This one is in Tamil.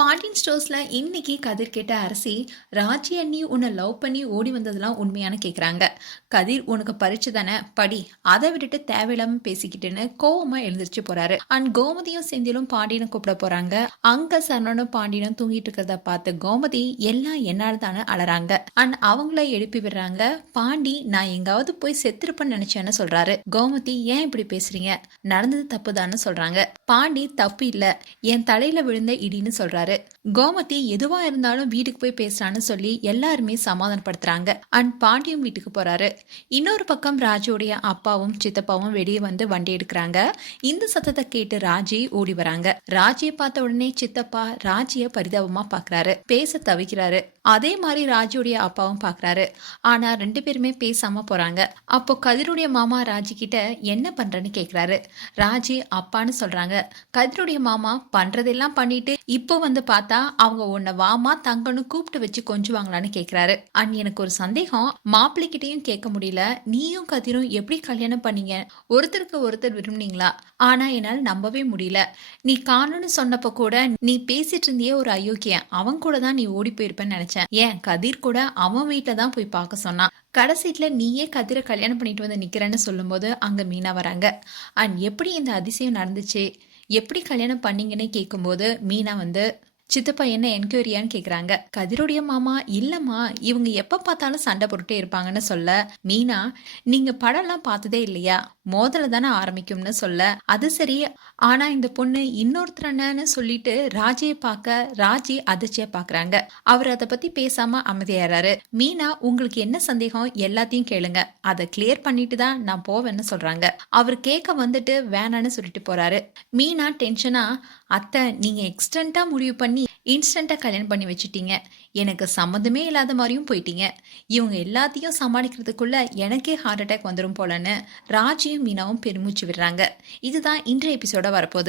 பாண்டியன் ஸ்டோர்ஸில் இன்னைக்கு கதிர் கேட்ட அரசி ராஜி அண்ணி உன்னை லவ் பண்ணி ஓடி வந்ததெல்லாம் உண்மையான கேட்குறாங்க கதிர் உனக்கு பறிச்சு தானே? படி அதை விட்டுட்டு தேவையில்லாம பேசிக்கிட்டுன்னு கோவமாக எழுந்திரிச்சு போறாரு. அண்ட் கோமதியும் செந்திலும் பாண்டியனை கூப்பிட போறாங்க. அங்க சரணனும் பாண்டியனும் தூங்கிட்டு இருக்கிறத பார்த்து கோமதி எல்லாம் என்னால தானே அலறாங்க. அண்ட் அவங்கள எழுப்பி விடுறாங்க. பாண்டி நான் எங்காவது போய் செத்துருப்பேன்னு நினைச்சேன்னு சொல்றாரு. கோமதி ஏன் இப்படி பேசுறீங்க? நடந்தது தப்பு தானே சொல்றாங்க. பாண்டி தப்பு இல்லை. என் தலையில விழுந்த இடின்னு சொல்றாரு. கோமதி எதுவா இருந்தாலும் வீட்டுக்கு போய் பேசுறான்னு சொல்லி எல்லாருமே சமாதானப்படுத்துறாங்க. அண்ட் பாண்டியும் வீட்டுக்கு போறாரு. இன்னொரு பக்கம் ராஜுடைய அப்பாவும் சித்தப்பாவும் வெளியே வந்து வண்டி எடுக்கிறாங்க. இந்த சத்தத்தை கேட்டு ராஜி ஓடி வராங்க. ராஜியை பார்த்த உடனே சித்தப்பா ராஜிய பரிதாபமா பாக்குறாரு. பேச தவிக்கிறாரு. அதே மாதிரி ராஜியுடைய அப்பாவும் பாக்குறாரு. ஆனா ரெண்டு பேருமே பேசாம போறாங்க. அப்போ கதிருடைய மாமா ராஜு கிட்ட என்ன பண்றேன்னு கேக்குறாரு. ராஜி அப்பான்னு சொல்றாங்க. கதிருடைய மாமா பண்றதெல்லாம் பண்ணிட்டு இப்போ வந்து பார்த்தா அவங்க உன்னை வாமா தங்கன்னு கூப்பிட்டு வச்சு கொஞ்சுவாங்களான்னு கேக்குறாரு. அண்ட் எனக்கு ஒரு சந்தேகம். மாப்பிள்ளைகிட்டையும் கேட்க முடியல. நீயும் கதிரும் எப்படி கல்யாணம் பண்ணீங்க? ஒருத்தருக்கு ஒருத்தர் விரும்புனீங்களா? ஆனா என்னால் நம்பவே முடியல. நீ காணும்னு சொன்னப்ப கூட நீ பேசிட்டு இருந்தியே ஒரு அயோக்கியன். அவன் கூட தான் நீ ஓடி போயிருப்பேன்னு நினைச்சேன். ஏன்? கதிர் கூட அவன் வீட்டில் தான் போய் பார்க்க சொன்னான். கடைசீட்ல நீயே கதிரை கல்யாணம் பண்ணிட்டு வந்து நிக்கிறேன்னு சொல்லும்போது அங்க மீனா வராங்க. அண்ட் எப்படி இந்த அதிசயம் நடந்துச்சு? எப்படி கல்யாணம் பண்ணீங்கன்னு கேட்கும்போது மீனா வந்து சித்தப்பா என்ன என்கொயரியான்னு கேக்குறாங்க. கதிரோடைய மாமா இல்லம்மா இவங்க எப்ப பார்த்தாலும் சண்டை போட்டுட்டே இருப்பாங்கன்னு சொல்ல மீனா நீங்க படம்லாம் பார்த்ததே இல்லையா? மோதல தானே ஆரம்பிக்கும்னு சொல்ல. அது சரி ஆனா இந்த பொண்ணு இன்னொருத்தரன்னு சொல்லிட்டு ராஜியை பார்க்க ராஜி அதிர்ச்சியா பாக்குறாங்க. அவர் அதை பத்தி பேசாம அமைதியாறாரு மீனா உங்களுக்கு என்ன சந்தேகம்? எல்லாத்தையும் கேளுங்க. அதை கிளியர் பண்ணிட்டு தான் நான் போவேன்னு சொல்றாங்க. அவர் கேட்க வந்துட்டு வேணான்னு சொல்லிட்டு போறாரு. மீனா டென்ஷனா அத்தை நீங்க எக்ஸ்டண்டா முடிவு பண்ணி இன்ஸ்டண்டா கல்யாணம் பண்ணி வச்சுட்டீங்க. எனக்கு சம்மந்தமே இல்லாத மாதிரியும் போயிட்டீங்க. இவங்க எல்லாத்தையும் சமாளிக்கிறதுக்குள்ள எனக்கே ஹார்ட் அட்டாக் வந்துடும் போலன்னு ராஜியும் மீனாவும் பெருமூச்சு விடுறாங்க. இதுதான் இன்றைய எபிசோட வரப்போகுது.